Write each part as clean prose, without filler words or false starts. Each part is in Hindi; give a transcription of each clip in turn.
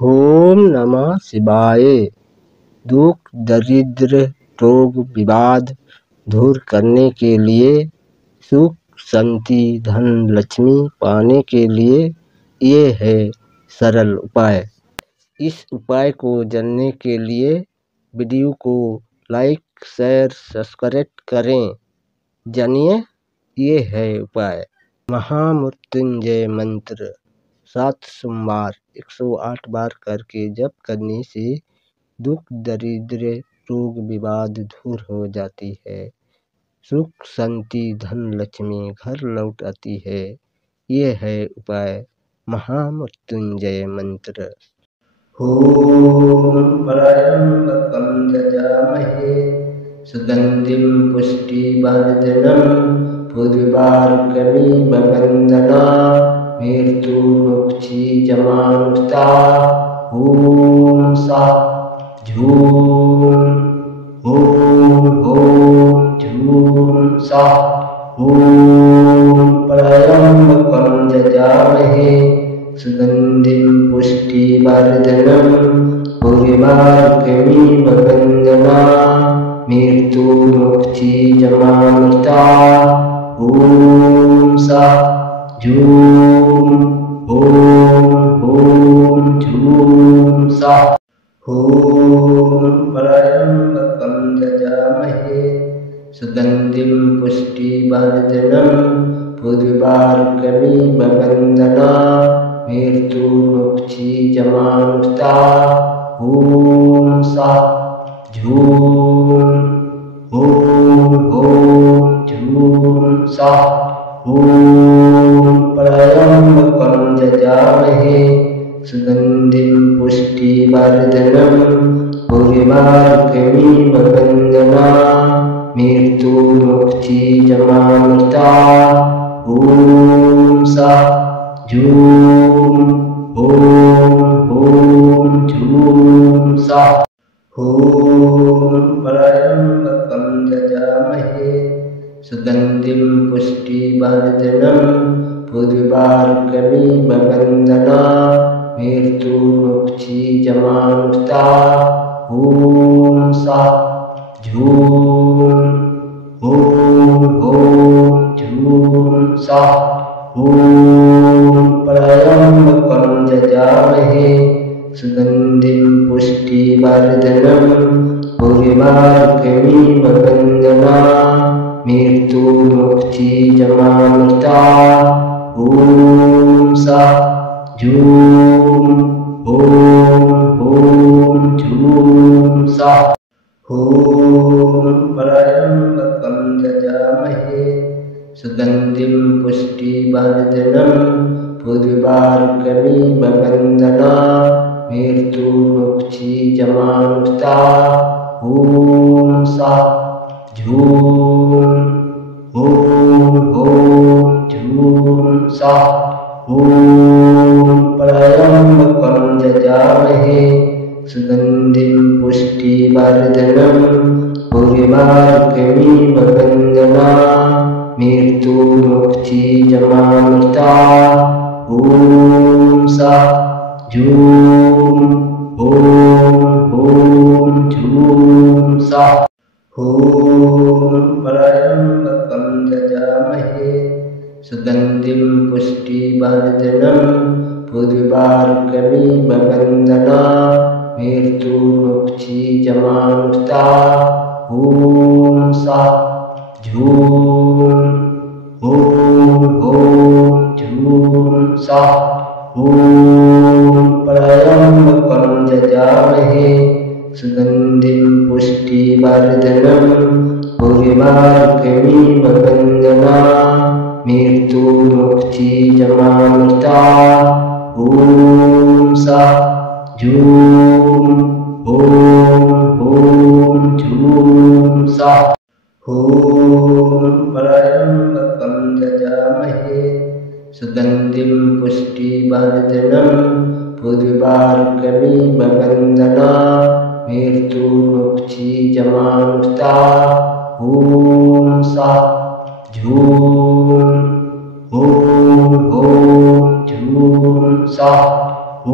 ओम नमः शिवाय। दुख दरिद्र रोग विवाद दूर करने के लिए, सुख शांति धन लक्ष्मी पाने के लिए ये है सरल उपाय। इस उपाय को जानने के लिए वीडियो को लाइक शेयर सब्सक्राइब करें। जानिए ये है उपाय। महामृत्युंजय मंत्र 7 सोमवार 108 बार करके जप करने से दुख दरिद्र रोग विवाद दूर हो जाती है। सुख शांति धन लक्ष्मी घर लौट आती है। ये है उपाय महामृत्युंजय मंत्र। ओम त्र्यंबकं यजामहे सुगंधिं पुष्टिवर्धनम् उर्वारुकमिव बन्धनात् मृत्युर्मुक्षीयमामृतात्। ॐ सा झूं ॐ झूं सा। ॐ त्र्यंबकं यजामहे सुगंधिं पुष्टिवर्धनम् उर्वारुकमिव बन्धनात् मृत्युर्मुक्षीयमामृतात्। ॐ सा झूं ॐ झूं सा। ॐ त्र्यंबकं यजामहे सुगंधिं पुष्टिवर्धनम् उर्वारुकमिव बन्धनात् मृत्युर्मुक्षीयमामृतात्। ॐ सा झूं ॐ सा। ॐ त्र्यंबकं यजामहे सुगंधिं पुष्टिवर्धनम् उर्वारुकमिव बन्धनात् मृत्युर्मुक्षीयमामृतात्। ॐ सा झूं ॐ सा। ॐ त्र्यंबकं यजामहे सुगंधिं पुष्टिवर्धनम् उर्वारुकमिव बन्धनात् मृत्युर्मुक्षीयमामृतात्। ॐ सा झूं ॐ सा। ॐ त्र्यंबकं यजामहे सुगंधिं पुष्टिवर्धनम् उर्वारुकमिव बन्धनात् मृत्युर्मुक्षीयमामृतात्। ॐ सा झूं ॐ सा। ॐ त्र्यंबकं यजामहे सुगंधिं पुष्टिवर्धनम् उर्वारुकमिव बन्धनात् मृत्युर्मुक्षीयमामृतात्। ॐ सा झूं ॐ सा। ॐ त्र्यंबकं यजामहे सुगंधिं पुष्टिवर्धनम् उर्वारुकमिव बन्धनात् मृत्युर्मुक्षीयमामृतात्। ॐ सा झूं ॐ सा। ॐ त्र्यंबकं यजामहे सुगंधिं पुष्टिवर्धनम् उर्वारुकमिव बन्धनात् मृत्युर्मुक्षीयमामृतात्। ॐ सा झूं ॐ सा। ॐ त्र्यंबकं यजामहे सुगंधिं पुष्टिवर्धनम् उर्वारुकमिव बन्धनात् मृत्युर्मुक्षीयमामृतात्। ॐ सा झूं ॐ सा। ॐ त्र्यंबकं यजामहे सुगंधिं पुष्टिवर्धनम् उर्वारुकमिव बन्धनात् मृत्युर्मुक्षीयमामृतात्। ॐ सा झूं ॐ सा। ॐ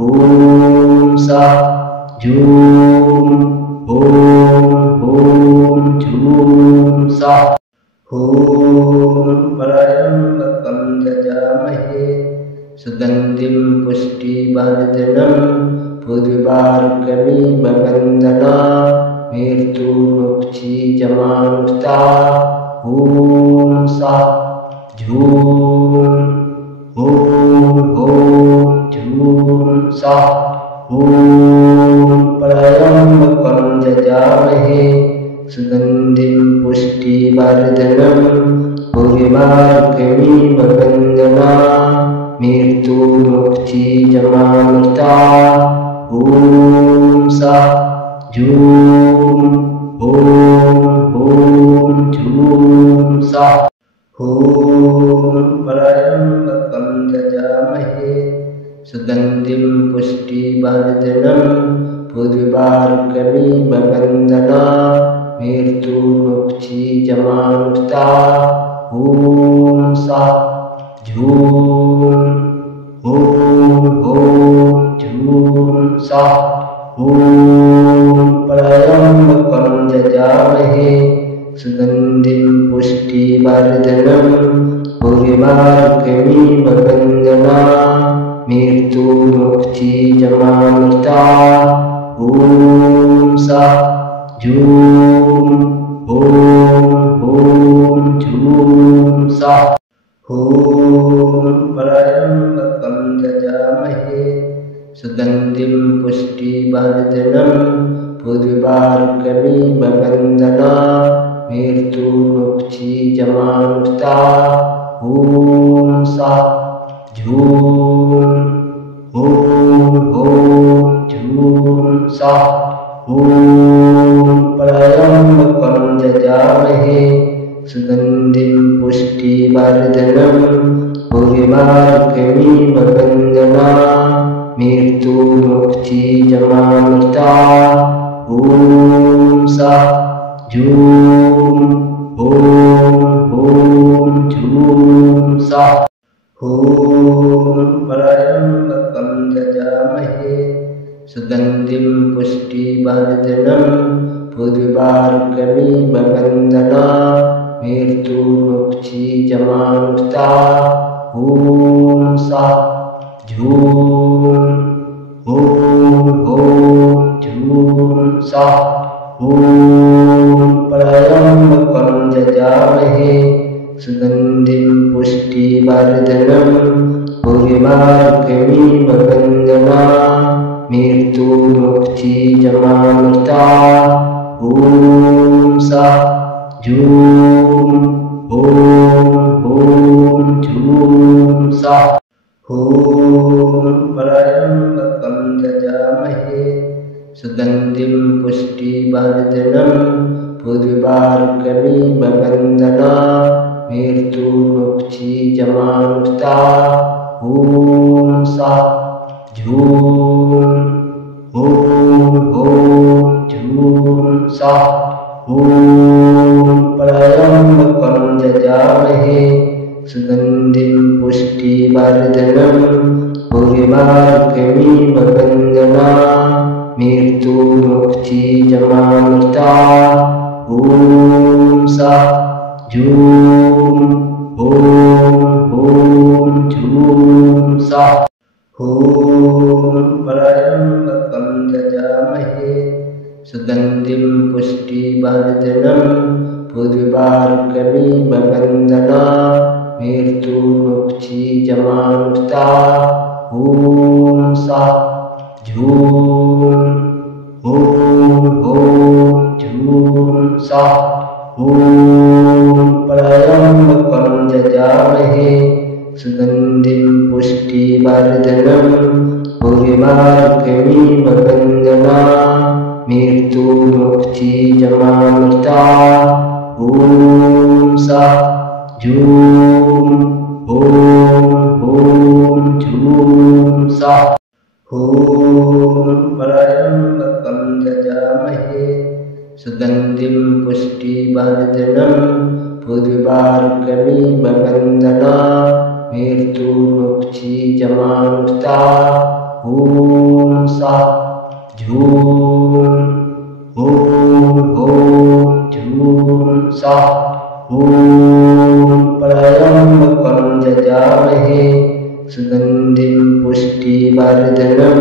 ॐ सः झूं ॐ झूं सः ॐ त्र्यम्बकं यजामहे सुगन्धिं पुष्टिवर्धनं पुष्टिवर्धनम् वन्दना मृत्युमुक्षीयमामृता ॐ सः झूं झूं सः ॐ त्र्यम्बकं यजामहे सुगन्धिं पुष्टिवर्धनं पुष्टिवर्धनम् वन्दना मृत्युमुक्षीयमामृता ॐ सः झूं झूं सः ॐ त्र्यम्बकं यजामहे सुगन्धिं पुष्टिवर्धनं पुष्टिवर्धनम् वन्दना मृत्युमुक्षीयमामृता ॐ सः झूं झूं सः ॐ त्र्यम्बकं यजामहे सुगन्धिं पुष्टिवर्धनं पुष्टिवर्धनम् वन्दना मृत्युमुक्षीयमामृता ॐ सः झूं झूं सः ॐ त्र्यम्बकं यजामहे सुगन्धिं पुष्टिवर्धनं पुष्टिवर्धनम् वन्दना मृत्युमुक्षीयमामृता ॐ सः झूं झूं सः ॐ त्र्यम्बकं यजामहे सुगन्धिं पुष्टिवर्धनं पुष्टिवर्धनम् वन्दना मृत्युमुक्षीयमामृता ॐ सः झूं झूं सः ॐ त्र्यम्बकं यजामहे सुगन्धिं पुष्टिवर्धनं पुष्टिवर्धनम् वन्दना मृत्युमुक्षीयमामृता ॐ सः झूं झूं सः ॐ त्र्यम्बकं यजामहे सुगन्धिं पुष्टिवर्धनं पुष्टिवर्धनम् वन्दना मृत्युमुक्षीयमामृता ॐ सः झूं झूं सः ॐ त्र्यम्बकं यजामहे सुगन्धिं पुष्टिवर्धनं पुष्टिवर्धनम् वन्दना मृत्युमुक्षीयमामृता ॐ सः झूं झूं सः ॐ त्र्यम्बकं यजामहे सुगन्धिं पुष्टिवर्धनं पुष्टिवर्धनम् वन्दना मृत्युमुक्षीयमामृता ॐ सः झूं झूं सः ॐ त्र्यम्बकं यजामहे सुगन्धिं पुष्टिवर्धनं पुष्टिवर्धनम् वन्दना मृत्युमुक्षीयमामृता ॐ सः झूं झूं सः ॐ त्र्यम्बकं यजामहे सुगन्धिं पुष्टिवर्धनं पुष्टिवर्धनम् वन्दना मृत्युमुक्षीयमामृता ॐ सः झूं झूं सः ॐ त्र्यम्बकं यजामहे सुगन्धिं पुष्टिवर्धनं पुष्टिवर्धनम् वन्दना मृत्युमुक्षीयमामृता ॐ झूम ॐ झूम सा ॐ त्र्यम्बकं यजामहे सुगन्धिं पुष्टिवर्धनं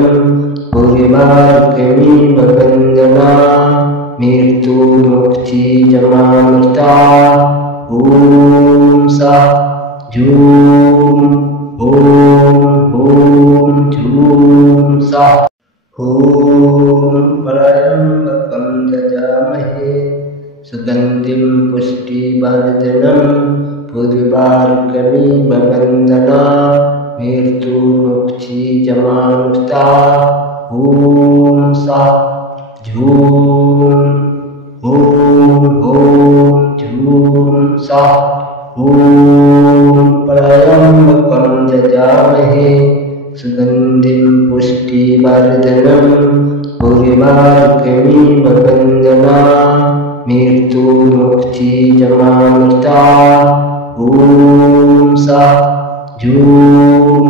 उर्वारुकमिव बन्धनात् मृत्युमुक्षीयमामृता ॐ सा झूम ॐ झूम सा ॐ त्र्यम्बकं यजामहे सुगन्धिं पुष्टिवर्धनं उर्वारुकमिव बन्धनात् मृत्युमुक्षीयमामृता ॐ सा झूम झूम सा ॐ त्र्यम्बकं यजामहे सुगन्धिं पुष्टिवर्धनं उर्वारुकमिव बन्धनात् मृत्युमुक्षीयमामृता ॐ सा झूम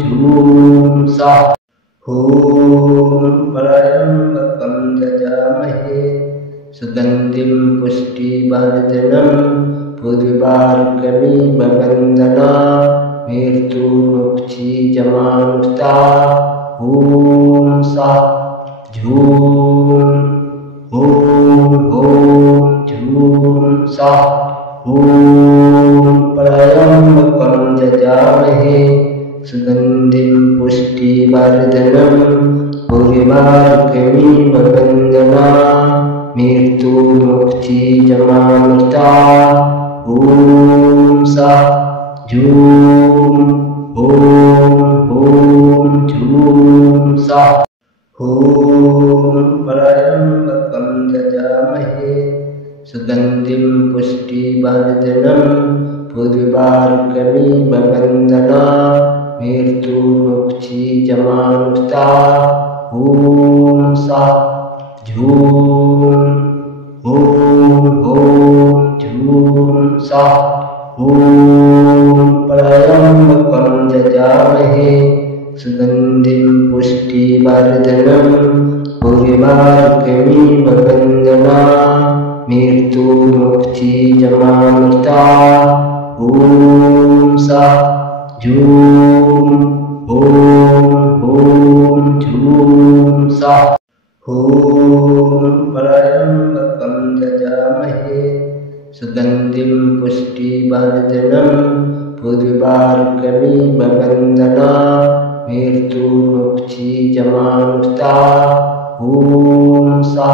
झूम सा ॐ त्र्यम्बकं यजामहे सुगन्धिं पुष्टिवर्धनं उर्वारुकमिव बन्धनात् मृत्युमुक्षीयमामृता ॐ सा झूम झूम सा ॐ त्र्यम्बकं यजामहे सुगन्धिं पुष्टिवर्धनं उर्वारुकमिव बन्धनात् मृत्युमुक्षीयमामृता ॐ सा झूम झूम सा ॐ त्र्यम्बकं यजामहे सुगन्धिं पुष्टिवर्धनं उर्वारुकमिव बन्धनात् मृत्युमुक्षीयमामृता ॐ सा झूम झूम सा ॐ त्र्यम्बकं यजामहे सुगन्धिं पुष्टिवर्धनं उर्वारुकमिव बन्धनात् मृत्युमुक्षीयमामृता ॐ सा झूम झूम सा ॐ त्र्यम्बकं यजामहे सुगन्धिं पुष्टिवर्धनं उर्वारुकमिव बन्धनात् मृत्युमुक्षीयमामृता ॐ सा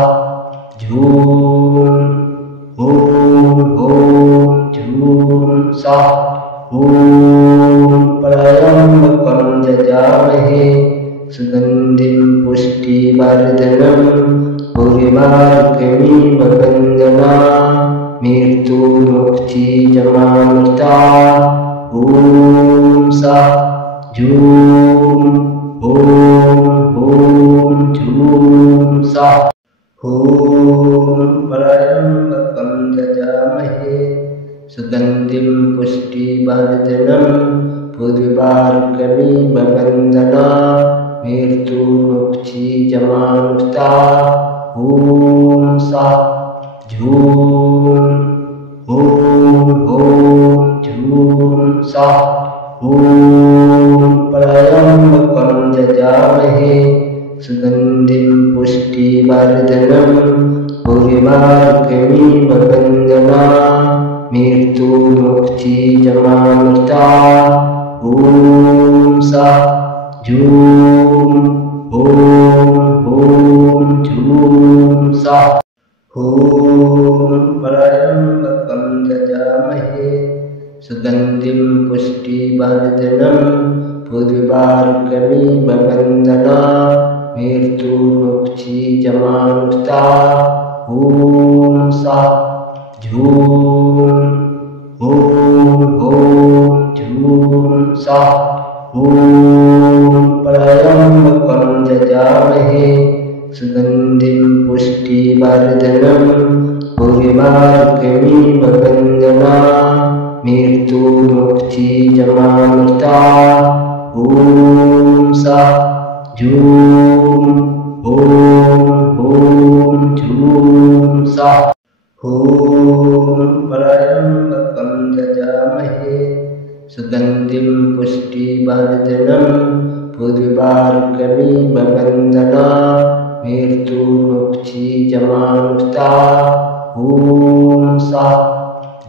झूम झूम सा ॐ त्र्यम्बकं यजामहे सुगन्धिं पुष्टिवर्धनं उर्वारुकमिव बन्धनात् मृत्युमुक्षीयमामृता ॐ सा झूम झूम सा ॐ त्र्यम्बकं यजामहे सुगन्धिं पुष्टिवर्धनं उर्वारुकमिव बन्धनात् मृत्युमुक्षीयमामृता ॐ सा झूम झूम सा ॐ त्र्यम्बकं यजामहे सुगन्धिं पुष्टिवर्धनं उर्वारुकमिव बन्धनात् मृत्युमुक्षीयमामृता ॐ सा झूम झूम सा ॐ त्र्यम्बकं यजामहे सुगन्धिं पुष्टिवर्धनं उर्वारुकमिव बन्धनात् मृत्युमुक्षीयमामृता ॐ सा झूम झूम सा ॐ त्र्यम्बकं यजामहे सुगन्धिं पुष्टिवर्धनं उर्वारुकमिव बन्धनात् मृत्युमुक्षीयमामृता ॐ सा झूम ॐ झूम सा ॐ त्र्यम्बकं यजामहे सुगन्धिं पुष्टिवर्धनं पुष्टिवर्धनमिव बन्धनान् मृत्युमुक्षीयमामृतात् ॐ सा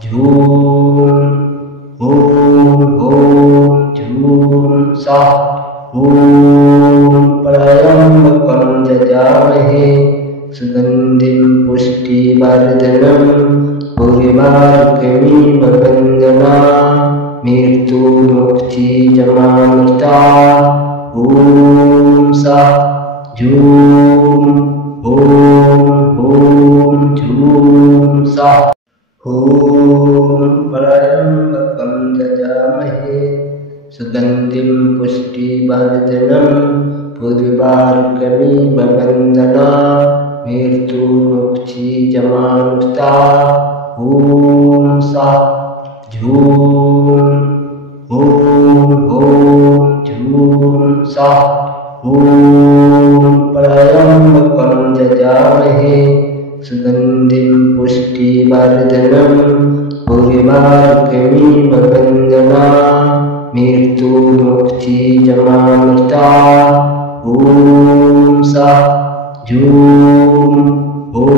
झूम ॐ झूम सा ॐ त्र्यम्बकं यजामहे सुगन्धिं पुष्टिवर्धनं पुष्टिवर्धनमिव बन्धनान् मृत्युमुक्षीयमामृतात् ॐ सा झूम ॐ झूम सा ॐ त्र्यम्बकं यजामहे सुगन्धिं पुष्टिवर्धनं पुष्टिवर्धनमिव बन्धनान् मृत्युमुक्षीयमामृतात् ॐ सा झूम ॐ झूम सा ॐ त्र्यम्बकं यजामहे सुगन्धिं पुष्टिवर्धनं पुष्टिवर्धनमिव बन्धनान् मृत्युमुक्षीयमामृतात् ॐ सा झूम ॐ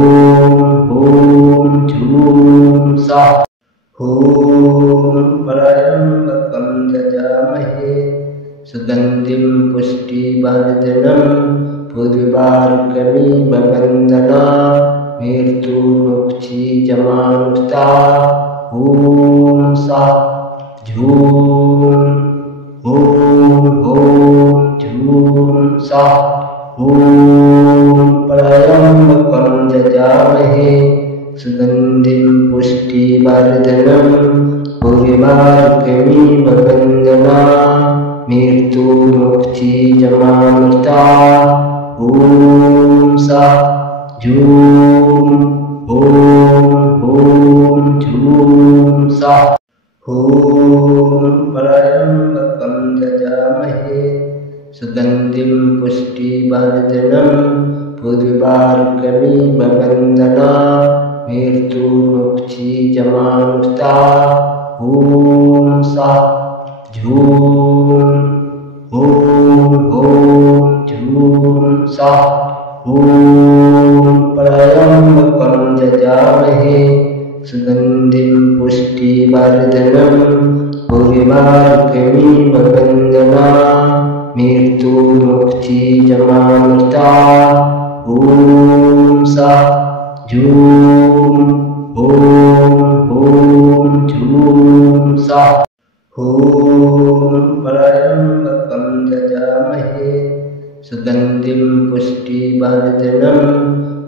झूम सा ॐ त्र्यम्बकं यजामहे सुगन्धिं पुष्टिवर्धनं पुष्टिवर्धनमिव बन्धनान् मृत्युमुक्षीयमामृतात् ॐ सा झूम ॐ झूम सा ॐ त्र्यम्बकं यजामहे सुगन्धिं पुष्टिवर्धनं पुष्टिवर्धनमिव बन्धनान् मृत्युमुक्षीयमामृतात् ॐ सा झूम ॐ झूम सा ॐ त्र्यम्बकं यजामहे सुगन्धिं पुष्टिवर्धनं पुष्टिवर्धनमिव बन्धनान् मृत्युमुक्षीयमामृतात् ॐ सा झूम ॐ झूम सा ॐ त्र्यम्बकं यजामहे सुगन्धिं पुष्टिवर्धनं पुष्टिवर्धनमिव बन्धनान् मृत्युमुक्षीयमामृतात् ॐ सा झूम ॐ झूम सा ॐ त्र्यम्बकं यजामहे सुगन्धिं पुष्टिवर्धनं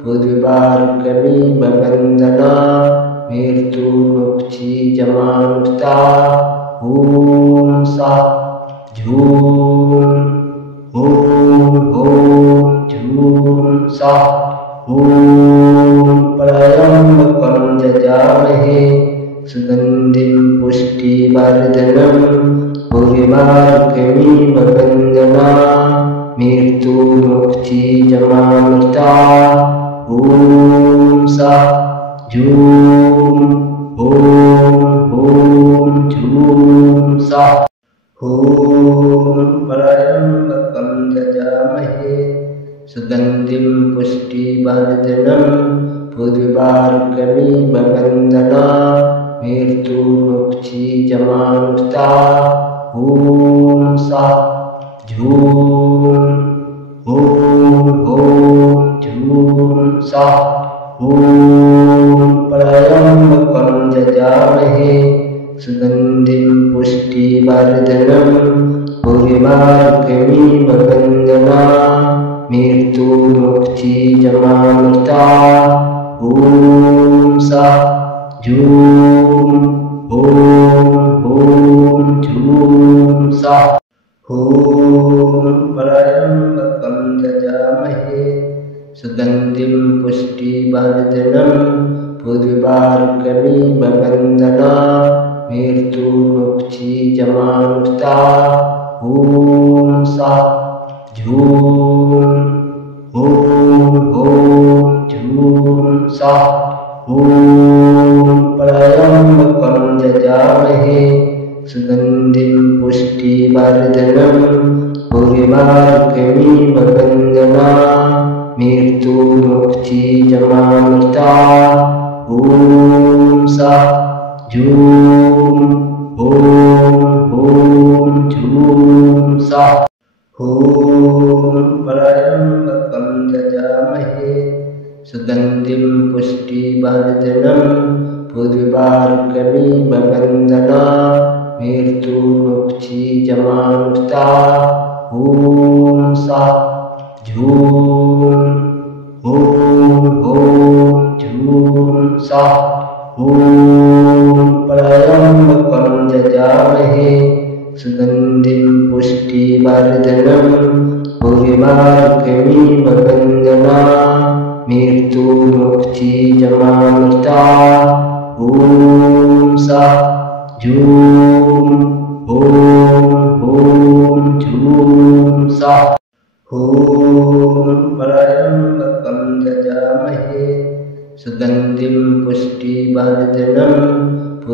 पुष्टिवर्धनमिव बन्धनान् मृत्युमुक्षीयमामृतात् ॐ सा झूम ॐ झूम सा ॐ त्र्यम्बकं यजामहे सुगन्धिं पुष्टिवर्धनं पुष्टिवर्धनमिव बन्धनान् मृत्युमुक्षीयमामृतात् ॐ सा झूम ॐ झूम सा ॐ त्र्यम्बकं यजामहे सुगन्धिं पुष्टिवर्धनं पुष्टिवर्धनमिव बन्धनान् मृत्युमुक्षीयमामृतात् ॐ सा झूम ॐ झूम सा ॐ त्र्यम्बकं यजामहे सुगन्धिं पुष्टिवर्धनं पुष्टिवर्धनमिव बन्धनान् मृत्युमुक्षीयमामृतात् ॐ सा झूम ॐ झूम सा ॐ त्र्यम्बकं यजामहे सुगन्धिं पुष्टिवर्धनं पुष्टिवर्धनमिव बन्धनान् मृत्युमुक्षीयमामृतात् ॐ सा झूम ॐ झूम सः ॐ त्र्यम्बकं यजामहे सुगन्धिं पुष्टिवर्धनम् उर्वारुकमिव बन्धनान् मृत्युमुक्षीयमामृतात् ॐ सः झूम ॐ झूम सः ॐ त्र्यम्बकं यजामहे सुगन्धिं पुष्टिवर्धनम् उर्वारुकमिव बन्धनान् मृत्युमुक्षीयमामृतात् ॐ सः झूम ॐ झूम सः ॐ त्र्यम्बकं यजामहे सुगन्धिं पुष्टिवर्धनम् उर्वारुकमिव बन्धनान् मृत्युमुक्षीयमामृतात् ॐ सः झूम ॐ झूम सः ॐ त्र्यम्बकं यजामहे सुगन्धिं पुष्टिवर्धनम्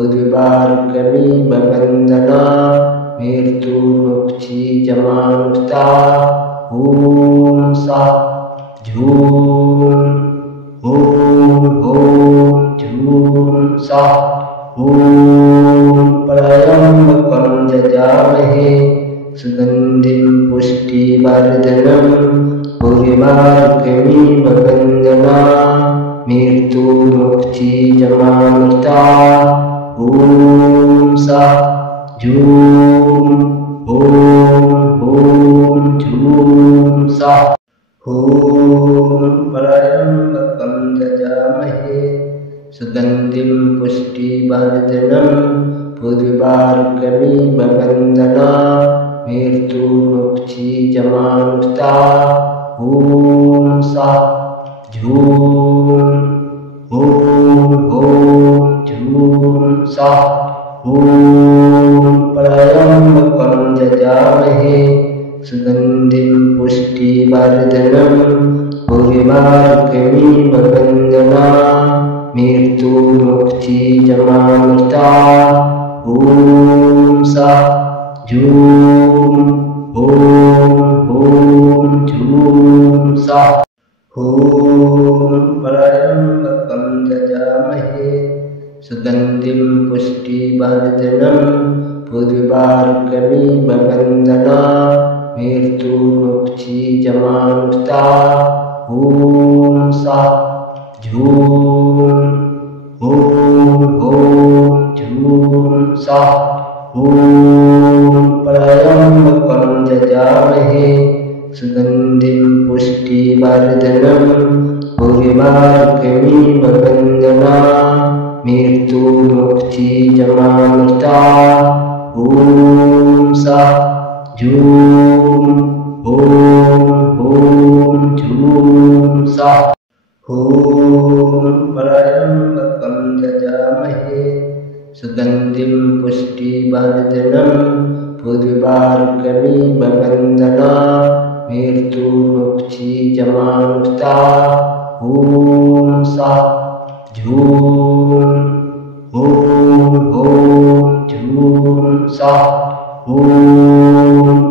उर्वारुकमिव बन्धनान् मृत्युमुक्षीयमामृतात् ॐ सः झूम ॐ झूम सः ॐ त्र्यम्बकं यजामहे सुगन्धिं पुष्टिवर्धनम् उर्वारुकमिव बन्धनान् मृत्युमुक्षीयमामृतात् ॐ सः झूम ॐ झूम सः ॐ त्र्यम्बकं यजामहे सुगन्धिं पुष्टिवर्धनम् उर्वारुकमिव बन्धनान् मृत्युमुक्षीयमामृतात् ॐ सः झूम ॐ झूम सः ॐ त्र्यम्बकं यजामहे सुगन्धिं पुष्टिवर्धनम् उर्वारुकमिव बन्धनान् मृत्युमुक्षीयमामृतात् ॐ सः झूम ॐ झूम सः ॐ त्र्यम्बकं यजामहे सुगन्धिं पुष्टिवर्धनम् उर्वारुकमिव बन्धनान् मृत्युमुक्षीयमामृतात् ॐ सः झूम ॐ झूम सः ॐ त्र्यम्बकं यजामहे सुगन्धिं पुष्टिवर्धनम् उर्वारुकमिव बन्धनान् मृत्युमुक्षीयमामृतात् ॐ सः झूम ॐ झूम सः ॐ त्र्यम्बकं यजामहे सुगन्धिं पुष्टिवर्धनम् उर्वारुकमिव बन्धनान् मृत्युमुक्षीयमामृतात् ॐ सः झूम ॐ झूम सः ॐ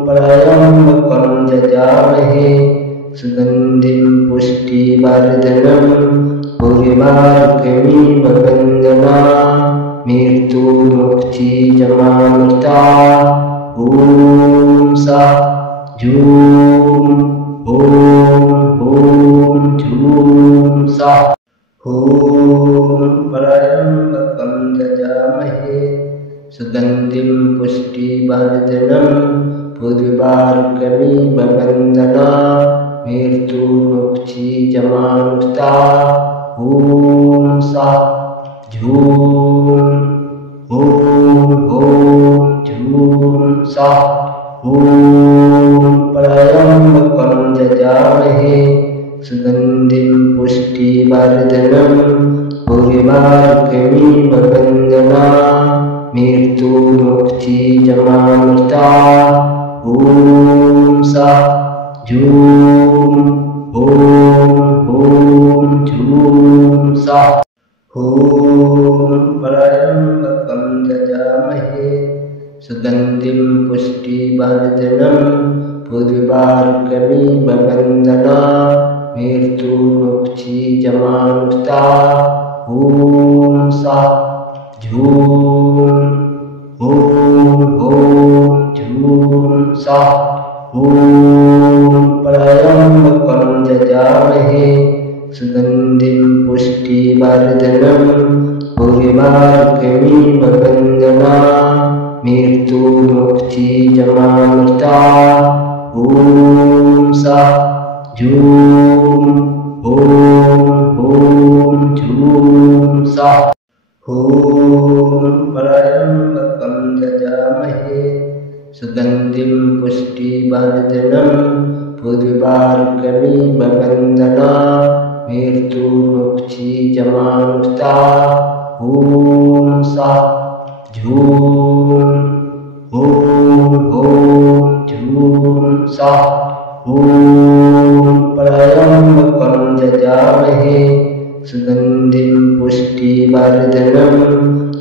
त्र्यम्बकं यजामहे सुगन्धिं पुष्टिवर्धनम् उर्वारुकमिव बन्धनान् मृत्युमुक्षीयमामृतात् ॐ सः झूम ॐ झूम सः ॐ त्र्यम्बकं यजामहे सुगन्धिं पुष्टिवर्धनम् उर्वारुकमिव बन्धनान् मृत्युमुक्षीयमामृतात् ॐ सः झूम ॐ झूम सः ॐ त्र्यम्बकं यजामहे सुगन्धिं पुष्टिवर्धनम् उर्वारुकमिव बन्धनान् मृत्युमुक्षीयमामृतात् ॐ सः झूम ॐ झूम सा ॐ त्र्यम्बकं यजामहे सुगन्धिं पुष्टिवर्धनं पुष्टिवर्धनमिव बन्धनान् मृत्युमुक्षीयमामृतात् ॐ सा झूम ॐ झूम सा ॐ त्र्यम्बकं यजामहे सुगन्धिं पुष्टिवर्धनं पुष्टिवर्धनमिव बन्धनान् मृत्युमुक्षीयमामृतात् ॐ सा झूम ॐ झूम सा ॐ त्र्यम्बकं यजामहे सुगन्धिं पुष्टिवर्धनं पुष्टिवर्धनमिव बन्धनान् मृत्युमुक्षीयमामृतात् ॐ सा झूम ॐ झूम सा ॐ त्र्यम्बकं यजामहे सुगन्धिं पुष्टिवर्धनं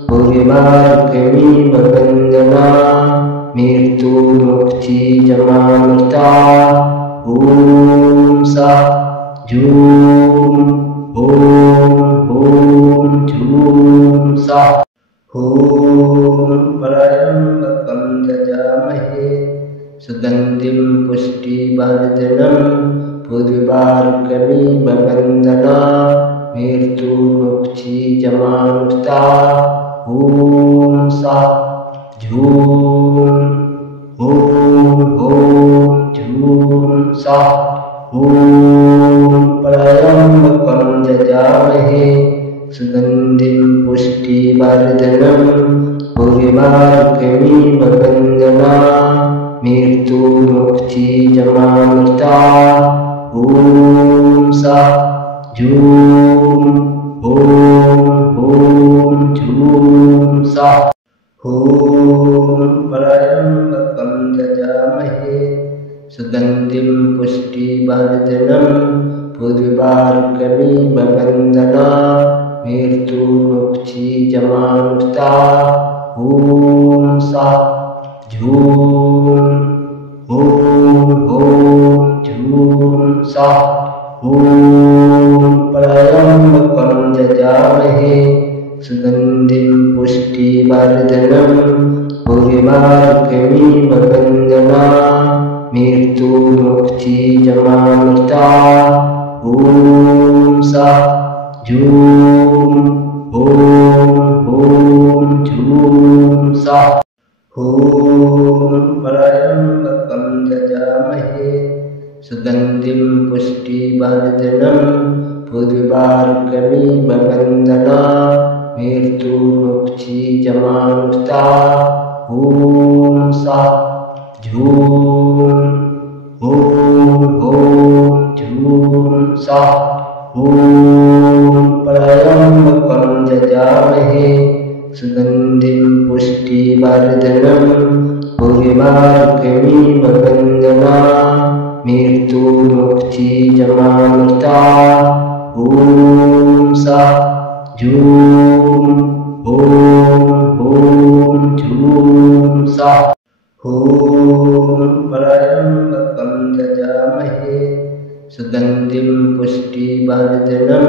पुष्टिवर्धनमिव बन्धनान् मृत्युमुक्षीयमामृतात् ॐ सा झूम ॐ झूम सा ॐ त्र्यम्बकं यजामहे सुगन्धिं पुष्टिवर्धनं पुष्टिवर्धनमिव बन्धनान् मृत्युमुक्षीयमामृतात् ॐ सा झूम ॐ झूम सा ॐ त्र्यम्बकं यजामहे सुगन्धिं पुष्टिवर्धनं पुष्टिवर्धनमिव बन्धनान् मृत्युमुक्षीयमामृतात् ॐ सा झूम ॐ झूम सा ॐ त्र्यम्बकं यजामहे सुगन्धिं पुष्टिवर्धनं पुष्टिवर्धनमिव बन्धनान् मृत्युमुक्षीयमामृतात् ॐ सा झूम ॐ झूम सा ॐ त्र्यम्बकं यजामहे सुगन्धिं पुष्टिवर्धनं पुष्टिवर्धनमिव बन्धनान् मृत्युमुक्षीयमामृतात् ॐ सा झूम ॐ झूम सा ॐ त्र्यम्बकं यजामहे सुगन्धिं पुष्टिवर्धनं पुष्टिवर्धनमिव बन्धनान् मृत्युमुक्षीयमामृतात् ॐ सा झूम ॐ झूम सा ॐ त्र्यम्बकं यजामहे सुगन्धिं पुष्टिवर्धनं पुष्टिवर्धनमिव बन्धनान् मृत्युमुक्षीयमामृतात् ॐ सा झूम ॐ झूम सा ॐ त्र्यम्बकं यजामहे सुगन्धिं पुष्टिवर्धनं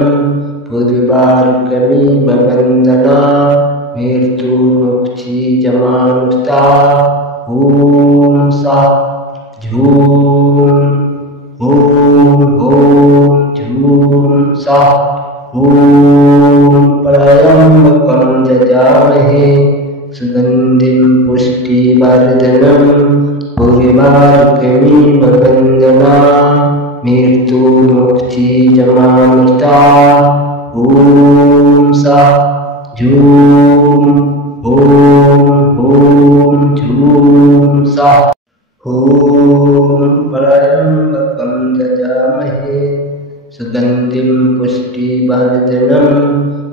पुष्टिवर्धनमिव बन्धनान् मृत्युमुक्षीयमामृतात् ॐ सा झूम ॐ झूम सा ॐ त्र्यम्बकं यजामहे सुगन्धिं पुष्टिवर्धनं पुष्टिवर्धनमिव बन्धनान् मृत्युमुक्षीयमामृतात् ॐ सा झूम ॐ झूम सा ॐ त्र्यम्बकं यजामहे सुगन्धिं पुष्टिवर्धनं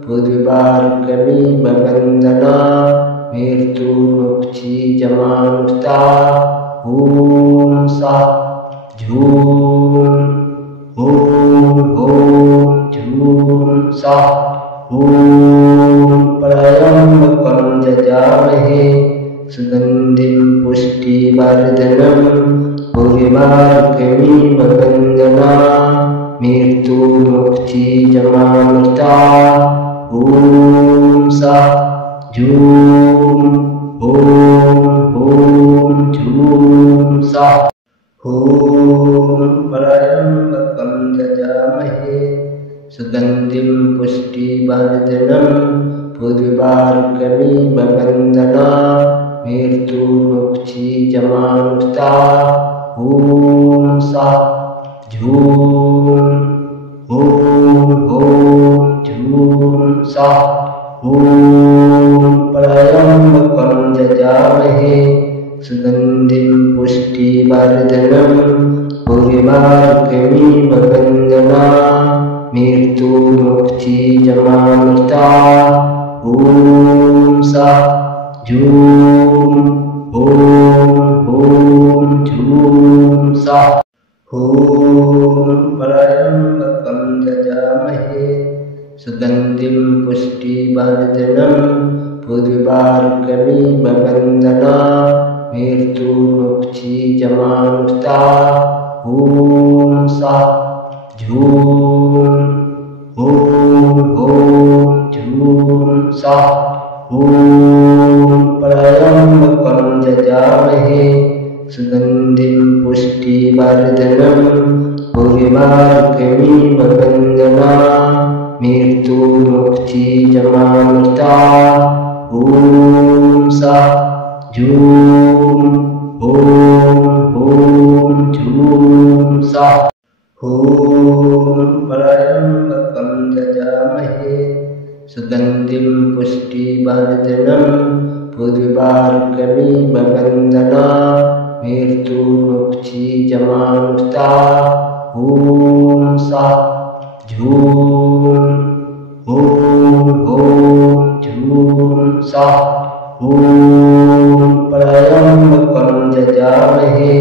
पुष्टिवर्धनमिव बन्धनान् मृत्युमुक्षीयमामृतात् ॐ सा झूम ॐ झूम सः ॐ त्र्यम्बकं यजामहे सुगन्धिं पुष्टिवर्धनम् उर्वारुकमिव बन्धनान् मृत्युमुक्षीयमामृतात् ॐ सः झूम ॐ झूम सः ॐ त्र्यम्बकं यजामहे सुगन्धिं पुष्टिवर्धनम् उर्वारुकमिव बन्धनान् मृत्युमुक्षीयमामृतात् ॐ सः झूम ॐ झूम सः ॐ त्र्यम्बकं यजामहे सुगन्धिं पुष्टिवर्धनम् उर्वारुकमिव बन्धनान् मृत्युमुक्षीयमामृतात् ॐ सः झूम ॐ झूम सः ॐ त्र्यम्बकं यजामहे सुगन्धिं पुष्टिवर्धनम् उर्वारुकमिव बन्धनान् मृत्युमुक्षीयमामृतात् ॐ सः झूम ॐ झूम सः ॐ त्र्यम्बकं यजामहे सुगन्धिं पुष्टिवर्धनम् उर्वारुकमिव बन्धनान् मृत्युमुक्षीयमामृतात् ॐ सः झूम ॐ झूम सः ॐ त्र्यम्बकं यजामहे सुगन्धिं पुष्टिवर्धनम् उर्वारुकमिव बन्धनान् मृत्युमुक्षीयमामृतात् ॐ सः झूम ॐ झूम सः ॐ त्र्यम्बकं यजामहे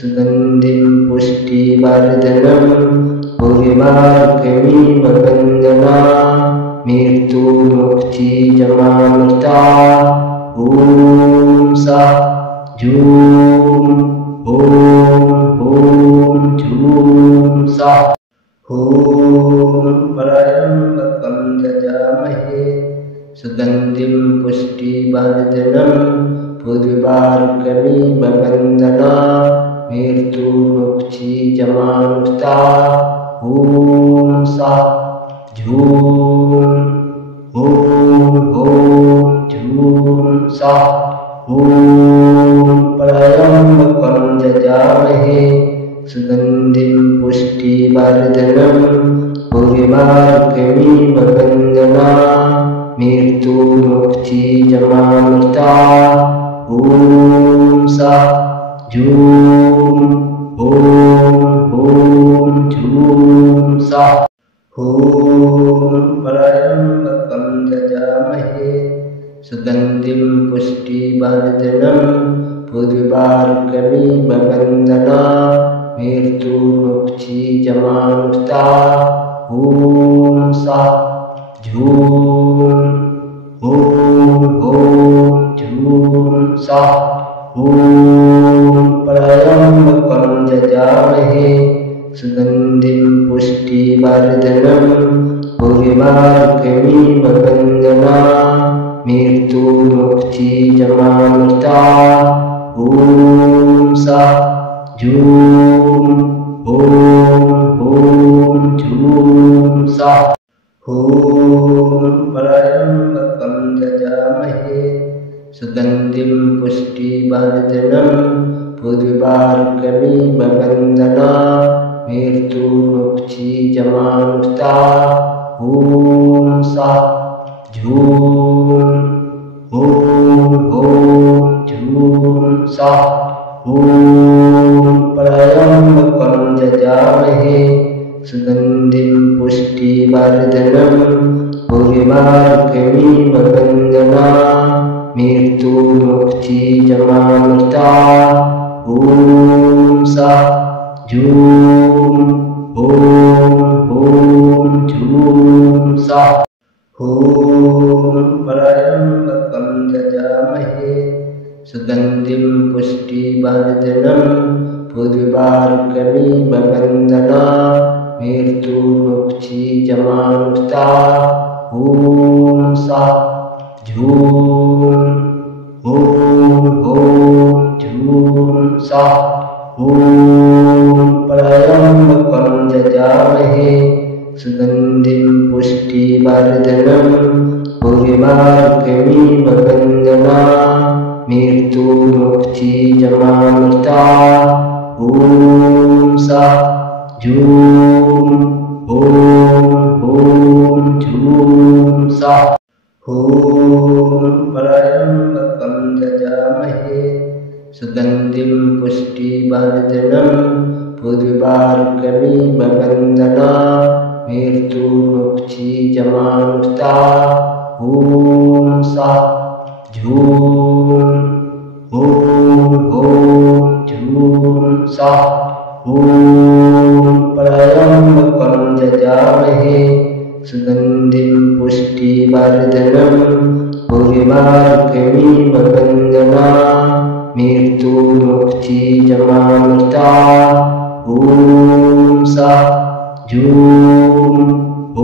सुगन्धिं पुष्टिवर्धनम् उर्वारुकमिव बन्धनान् मृत्युमुक्षीयमामृतात् ॐ सः झूम ॐ झूम सः ॐ त्र्यम्बकं यजामहे सुगन्धिं पुष्टिवर्धनम् उर्वारुकमिव बन्धनान् मृत्युमुक्षीयमामृतात् ॐ सः झूम ॐ झूम सः ॐ त्र्यम्बकं यजामहे सुगन्धिं पुष्टिवर्धनम् उर्वारुकमिव बन्धनान् मृत्युमुक्षीयमामृतात् ॐ सः झूम ॐ झूम सः ॐ त्र्यम्बकं यजामहे सुगन्धिं पुष्टिवर्धनम् उर्वारुकमिव बन्धनान् मृत्युमुक्षीयमामृतात् ॐ सः झूम ॐ झूम सः ॐ त्र्यम्बकं यजामहे सुगन्धिं पुष्टिवर्धनम् उर्वारुकमिव बन्धनान् मृत्युमुक्षीयमामृतात् ॐ सः झूम ॐ झूम सः ॐ त्र्यम्बकं यजामहे सुगन्धिं पुष्टिवर्धनम् उर्वारुकमिव बन्धनान् मृत्युमुक्षीयमामृतात् ॐ सः झूम ॐ झूम सः ॐ त्र्यम्बकं यजामहे सुगन्धिं पुष्टिवर्धनम् उर्वारुकमिव बन्धनान् मृत्युमुक्षीयमामृतात् ॐ सः झूम ॐ झूम सा। ॐ त्र्यम्बकं यजामहे सुगन्धिं पुष्टिवर्धनं पुष्टिवर्धनम् वन्दना मृत्युमुक्षीयमामृता। ॐ सा झूम ॐ झूम सा। ॐ त्र्यम्बकं यजामहे सुगन्धिं पुष्टिवर्धनं पुष्टिवर्धनम् वन्दना मृत्युमुक्षीयमामृता। ॐ सा झूम ॐ झूम सा। ॐ त्र्यम्बकं यजामहे सुगन्धिं पुष्टिवर्धनं पुष्टिवर्धनम् वन्दना मृत्युमुक्षीयमामृता। ॐ सा झूम ॐ झूम सा। ॐ त्र्यम्बकं यजामहे सुगन्धिं पुष्टिवर्धनं पुष्टिवर्धनम् वन्दना मृत्युमुक्षीयमामृता। ॐ सा झूम ॐ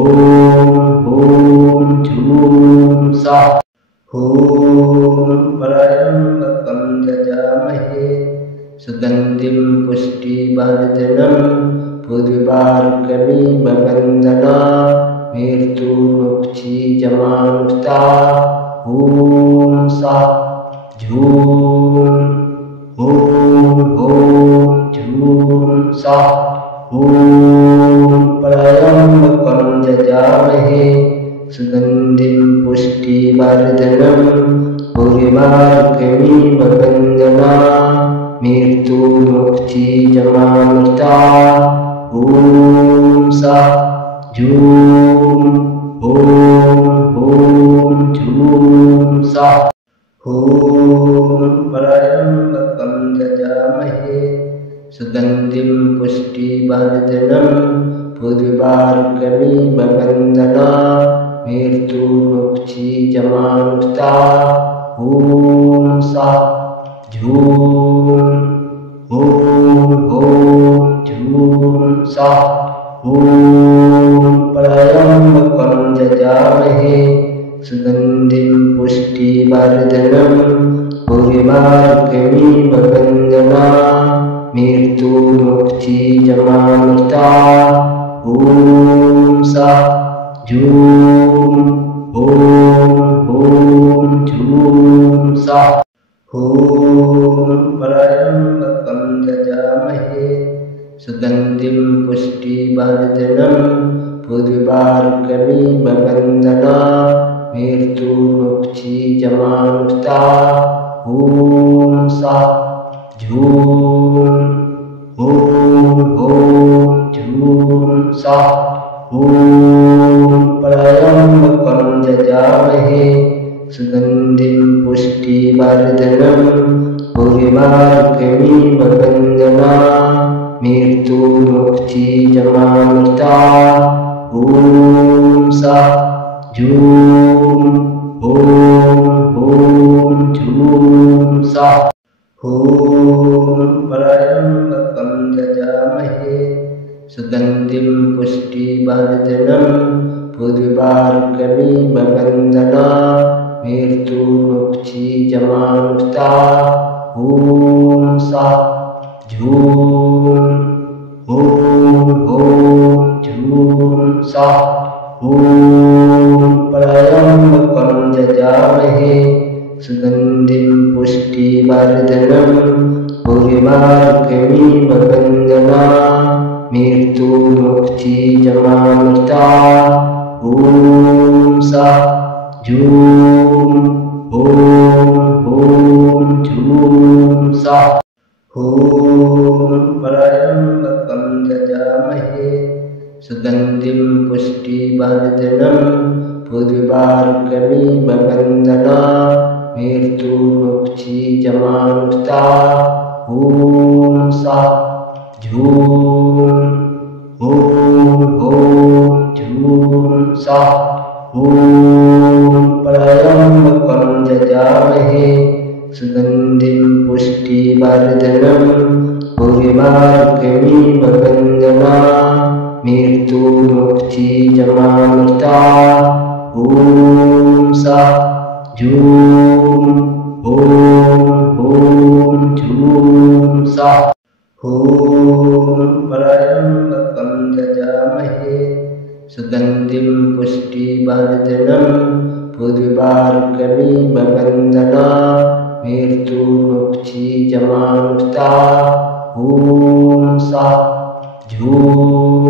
झूम सा। ॐ त्र्यम्बकं यजामहे सुगन्धिं पुष्टिवर्धनं पुष्टिवर्धनम् वन्दना मृत्युमुक्षीयमामृता। ॐ सा झूम ॐ झूम सा। ॐ त्र्यम्बकं यजामहे सुगन्धिं पुष्टिवर्धनं पुष्टिवर्धनम् वन्दना मृत्युमुक्षीयमामृता। ॐ सा झूम ॐ झूम सा। ॐ त्र्यम्बकं यजामहे सुगन्धिं पुष्टिवर्धनं पुष्टिवर्धनम् वन्दना मृत्युमुक्षीयमामृता। ॐ सा झूम ॐ झूम सा। ॐ त्र्यम्बकं यजामहे सुगन्धिं पुष्टिवर्धनं पुष्टिवर्धनम् वन्दना मृत्युमुक्षीयमामृता। ॐ सा झूम ॐ झूम सा। ॐ त्र्यम्बकं यजामहे सुगन्धिं पुष्टिवर्धनं पुष्टिवर्धनम् वन्दना मृत्युमुक्षीयमामृता। ॐ सा झूम ॐ झूम सा। ॐ त्र्यम्बकं यजामहे सुगन्धिं पुष्टिवर्धनं पुष्टिवर्धनम् वन्दना मृत्युमुक्षीयमामृता। ॐ सा झूम ॐ झूम सा। ॐ त्र्यम्बकं यजामहे सुगन्धिं पुष्टिवर्धनं पुष्टिवर्धनम् वन्दना मृत्युमुक्षीयमामृता। ॐ सा झूम ॐ झूम सा। ॐ त्र्यम्बकं यजामहे सुगन्धिं पुष्टिवर्धनं पुष्टिवर्धनम् वन्दना मृत्युमुक्षीयमामृता। ॐ सा झूम ॐ झूम सा। ॐ त्र्यम्बकं यजामहे सुगन्धिं पुष्टिवर्धनं पुष्टिवर्धनम् वन्दना मृत्युमुक्षीयमामृता। ॐ सा झूम ॐ झूम सा ॐ त्र्यम्बकं यजामहे सुगन्धिं पुष्टिवर्धनं उर्वारुकमिव बन्धना मृत्युमुक्षीयमामृता ॐ सा झूम ॐ झूम सा ॐ त्र्यम्बकं यजामहे सुगन्धिं पुष्टिवर्धनं उर्वारुकमिव बन्धना मृत्युमुक्षीयमामृता ॐ सा झूम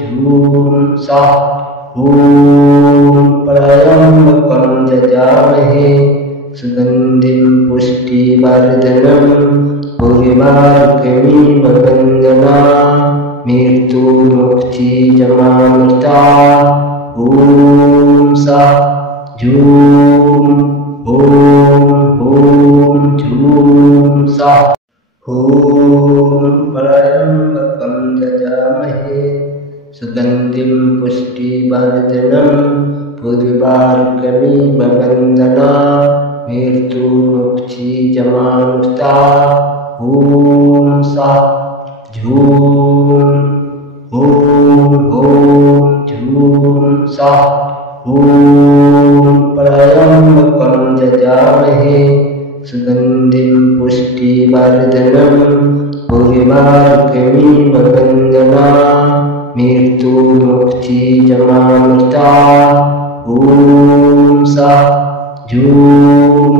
झूम सा ॐ त्र्यम्बकं यजामहे सुगन्धिं पुष्टिवर्धनं उर्वारुकमिव बन्धना मृत्युमुक्षीयमामृता ॐ सा झूम झूम सा ॐ त्र्यम्बकं यजामहे सुगन्धिं पुष्टिवर्धनं उर्वारुकमिव बन्धना मृत्युमुक्षीयमामृता ॐ सा झूम झूम सा ॐ त्र्यम्बकं यजामहे सुगन्धिं पुष्टिवर्धनं उर्वारुकमिव बन्धना मृत्युमुक्षीयमामृता ॐ सा झूम